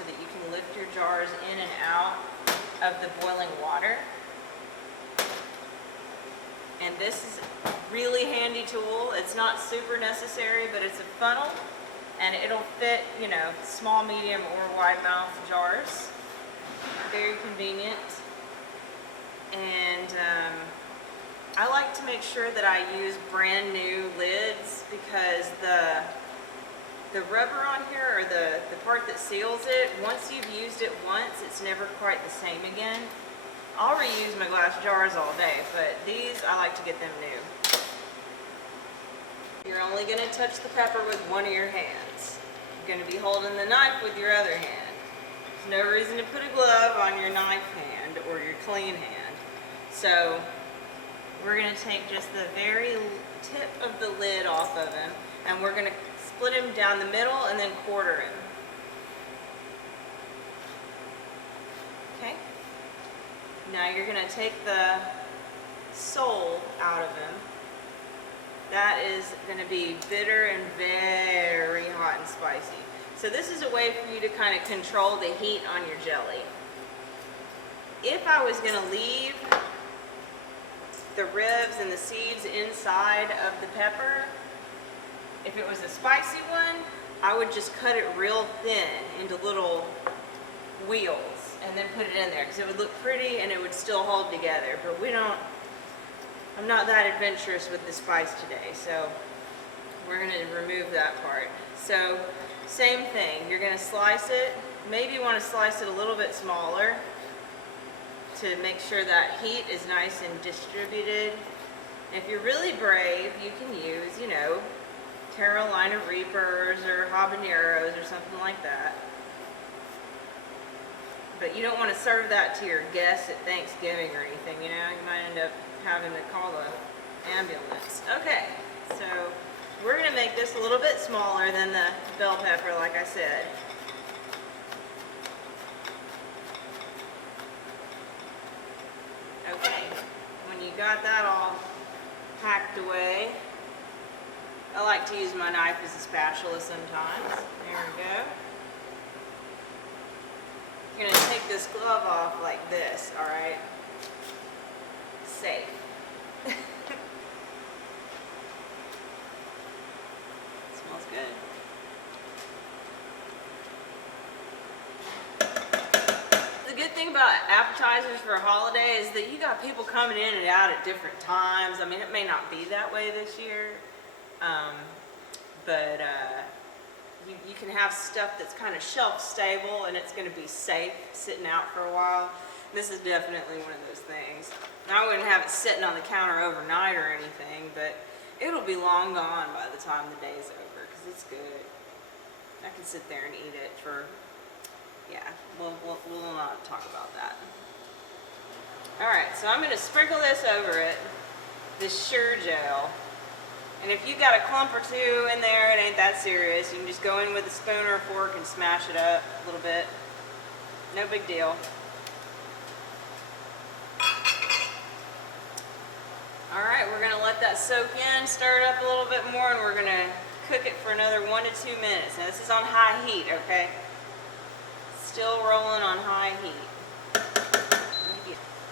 so that you can lift your jars in and out of the boiling water. And this is a really handy tool. It's not super necessary, but it's a funnel, and it'll fit, you know, small, medium, or wide mouth jars. Very convenient. And I like to make sure that I use brand new lids, because the rubber on here, or the part that seals it, once you've used it once, it's never quite the same again. I'll reuse my glass jars all day, but these, I like to get them new. You're only going to touch the pepper with one of your hands. You're going to be holding the knife with your other hand. There's no reason to put a glove on your knife hand or your clean hand. So we're going to take just the very tip of the lid off of him, and we're going to split him down the middle and then quarter him. Okay? Now you're going to take the sole out of him. That is going to be bitter and very hot and spicy. So this is a way for you to kind of control the heat on your jelly. If I was going to leave the ribs and the seeds inside of the pepper, if it was a spicy one, I would just cut it real thin into little wheels and then put it in there, because it would look pretty and it would still hold together. But I'm not that adventurous with the spice today, so we're going to remove that part. So same thing, you're going to slice it. Maybe you want to slice it a little bit smaller to make sure that heat is nice and distributed. If you're really brave, you can use, you know, Carolina Reapers or habaneros or something like that. But you don't want to serve that to your guests at Thanksgiving or anything, you know. You might end up having to call the ambulance. Okay, so we're going to make this a little bit smaller than the bell pepper, like I said. Okay, when you got that all packed away, I like to use my knife as a spatula sometimes. There we go. You're going to take this glove off like this, alright? Safe. Smells good. The good thing about appetizers for a holiday is that you got people coming in and out at different times. I mean, it may not be that way this year, but you can have stuff that's kind of shelf stable and it's going to be safe sitting out for a while. This is definitely one of those things. I wouldn't have it sitting on the counter overnight or anything, but it'll be long gone by the time the day's over, because it's good. I can sit there and eat it for, yeah, we'll not talk about that. Alright, so I'm going to sprinkle this over it, this Sure Gel. And if you got a clump or two in there, it ain't that serious. You can just go in with a spoon or a fork and smash it up a little bit. No big deal. Alright, we're going to let that soak in, stir it up a little bit more, and we're going to cook it for another 1 to 2 minutes. Now this is on high heat, okay? Still rolling on high heat.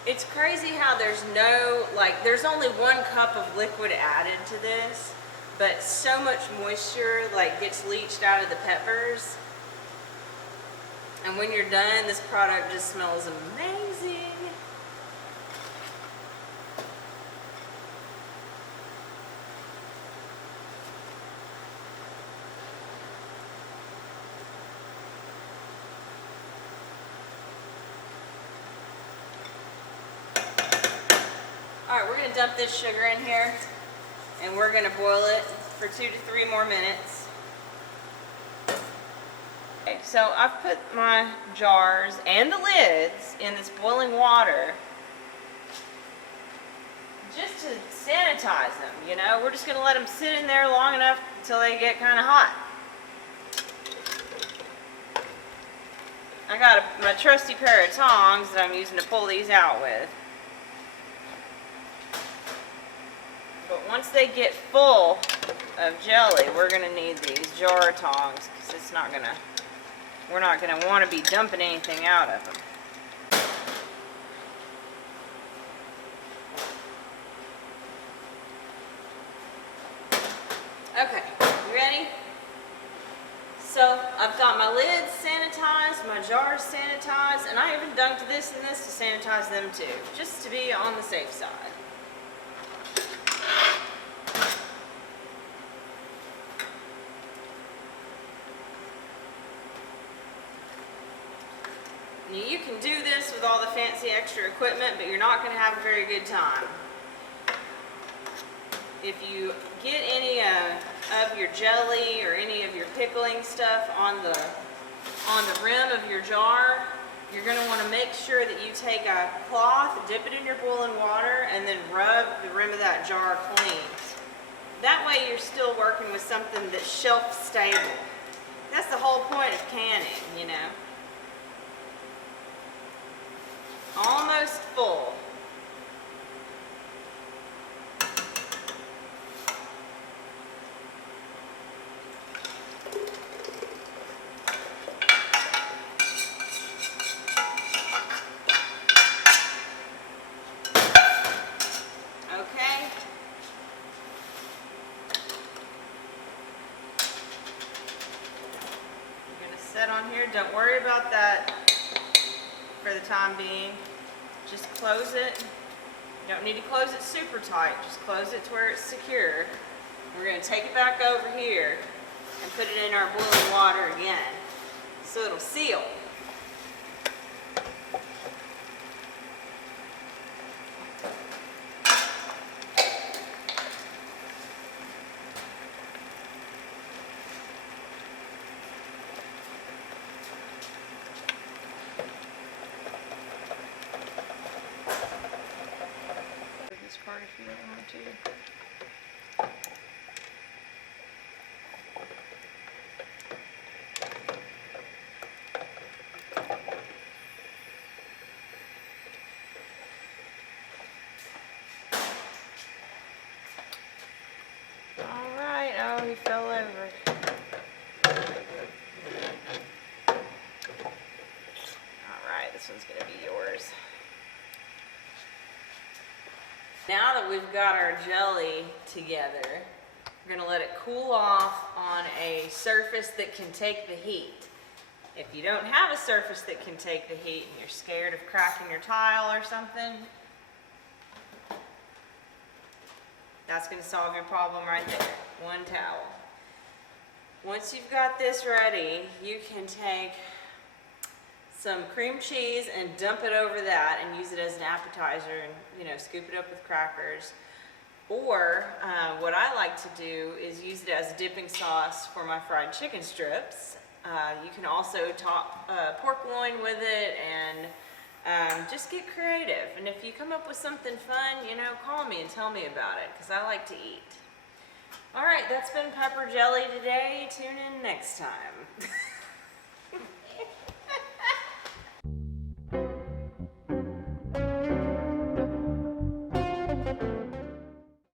It's crazy how there's no, like, there's only 1 cup of liquid added to this, but so much moisture, like, gets leached out of the peppers. And when you're done, this product just smells amazing. Alright, we're going to dump this sugar in here, and we're going to boil it for 2 to 3 more minutes. Okay, so I've put my jars and the lids in this boiling water just to sanitize them, you know. We're just going to let them sit in there long enough until they get kind of hot. I got my trusty pair of tongs that I'm using to pull these out with. But once they get full of jelly, we're going to need these jar tongs, because it's not going to we're not going to want to be dumping anything out of them. Okay, you ready? So I've got my lids sanitized, my jars sanitized, and I even dunked this and this to sanitize them too, just to be on the safe side. You can do this with all the fancy extra equipment, but you're not going to have a very good time. If you get any of your jelly or any of your pickling stuff on the rim of your jar, you're going to want to make sure that you take a cloth, dip it in your boiling water, and then rub the rim of that jar clean. That way you're still working with something that's shelf stable. That's the whole point of canning, you know. Almost full. Okay. You're going to set on here. Don't worry about that for the time being. Just close it. You don't need to close it super tight. Just close it to where it's secure. We're going to take it back over here and put it in our boiling water again so it'll seal. If you don't want to. All right. Oh, he fell over. All right, this one's going to be yours. Now that we've got our jelly together, we're going to let it cool off on a surface that can take the heat. If you don't have a surface that can take the heat and you're scared of cracking your tile or something, that's going to solve your problem right there. One towel. Once you've got this ready, you can take some cream cheese and dump it over that and use it as an appetizer and, you know, scoop it up with crackers. Or what I like to do is use it as a dipping sauce for my fried chicken strips. You can also top pork loin with it and just get creative. And if you come up with something fun, you know, call me and tell me about it because I like to eat. All right, that's been pepper jelly today. Tune in next time.